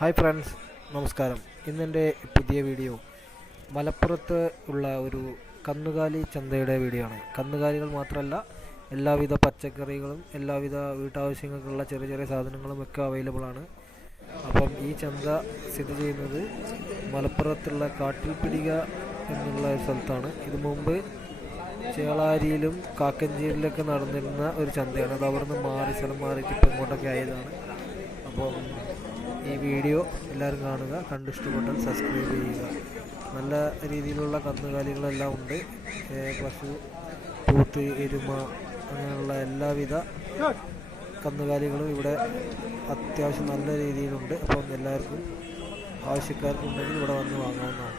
Hi friends നമസ്കാരം. ഇന്നെന്റെ പുതിയ വീഡിയോ മലപ്പുറത്ത് ഉള്ള ഒരു കന്നുകാലി ചന്തയുടെ വീഡിയോ ആണ്. കന്നുകാലികൾ മാത്രമല്ല എല്ലാവിധ പച്ചക്കറികളും എല്ലാവിധ വീട്ടാവശ്യങ്ങൾക്കുള്ള ചെറിയ ചെറിയ സാധനങ്ങളും ഒക്കെ അവൈലബിൾ ആണ്. അപ്പം ഈ ചന്ത സ്ഥിതി ചെയ്യുന്നത് മലപ്പുറത്തുള്ള കാട്ടിൽപ്പിടിക എന്നുള്ള സ്ഥലത്താണ്. ഇത് മുമ്പ് ചേളാരിയിലും കാക്കഞ്ചേരിയിലൊക്കെ നടന്നിരുന്ന ഒരു ചന്തയാണ്. അത് അവിടെ നിന്ന് മാറി സ്ഥലം മാറിയിട്ട് ഇപ്പം ഇങ്ങോട്ടൊക്കെ ആയതാണ്. അപ്പം ഈ വീഡിയോ എല്ലാവരും കാണുക കണ്ട് ഇഷ്ടപ്പെട്ടാൽ സബ്സ്ക്രൈബ് ചെയ്യുക. നല്ല രീതിയിലുള്ള കന്നുകാലികളെല്ലാം ഉണ്ട്. പശു പൂത്ത് എരുമ അങ്ങനെയുള്ള എല്ലാവിധ കന്നുകാലികളും ഇവിടെ അത്യാവശ്യം നല്ല രീതിയിലുണ്ട്. അപ്പം എല്ലാവർക്കും ആവശ്യക്കാർക്കുണ്ടെങ്കിൽ ഇവിടെ വന്ന് വാങ്ങാവുന്നതാണ്.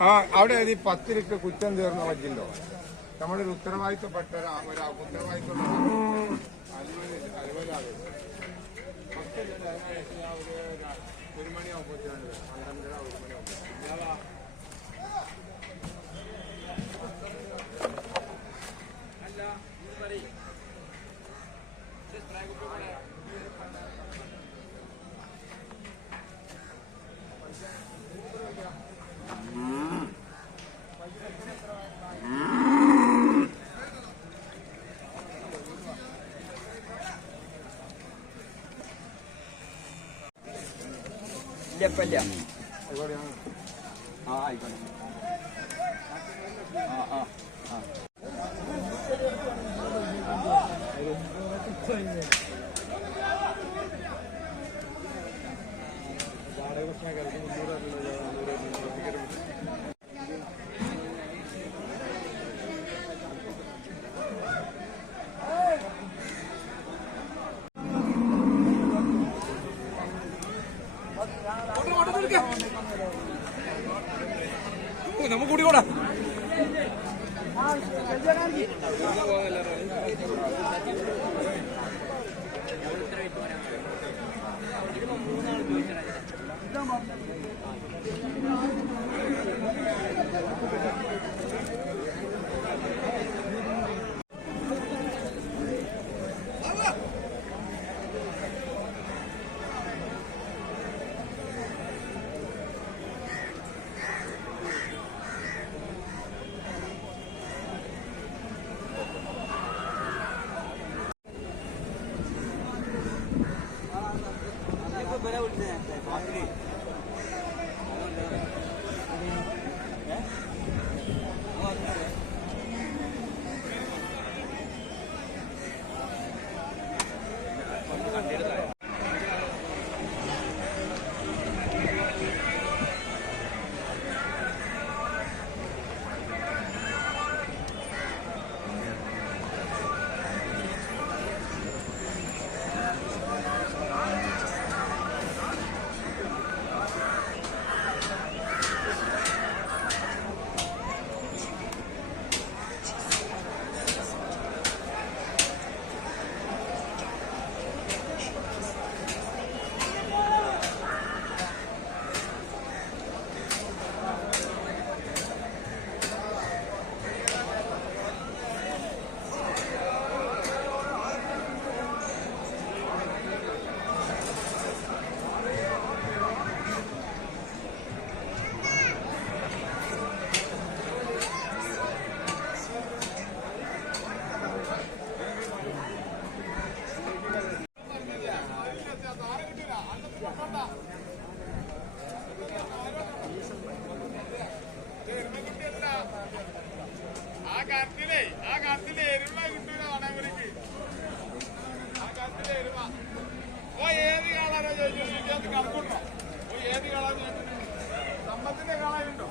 ആ അവിടെ ഈ പത്തിരിക്ക് കുറ്റം തീർന്ന വയ്ക്കല്ലോ നമ്മളൊരു ഉത്തരവാദിത്തപ്പെട്ട ഒരാ- ഒരു മണിയാവുമ്പോൾ പന്ത്രണ്ടര ഒരു മണിയാവുമ്പോൾ എവിടെയാണ് ആ ആയിക്കോട്ടെ. ആ ആ ആ. നമുക്ക് കൂടിക്കൂടാ. ഇതാ बड़े उल्टे ഏത് കാളാണോ ചോദിച്ചു ഇതിനകത്ത് കറക്കുണ്ടോ ഓ ഏത് കാളാന്ന് സമ്പത്തിന്റെ കാളയുണ്ടോ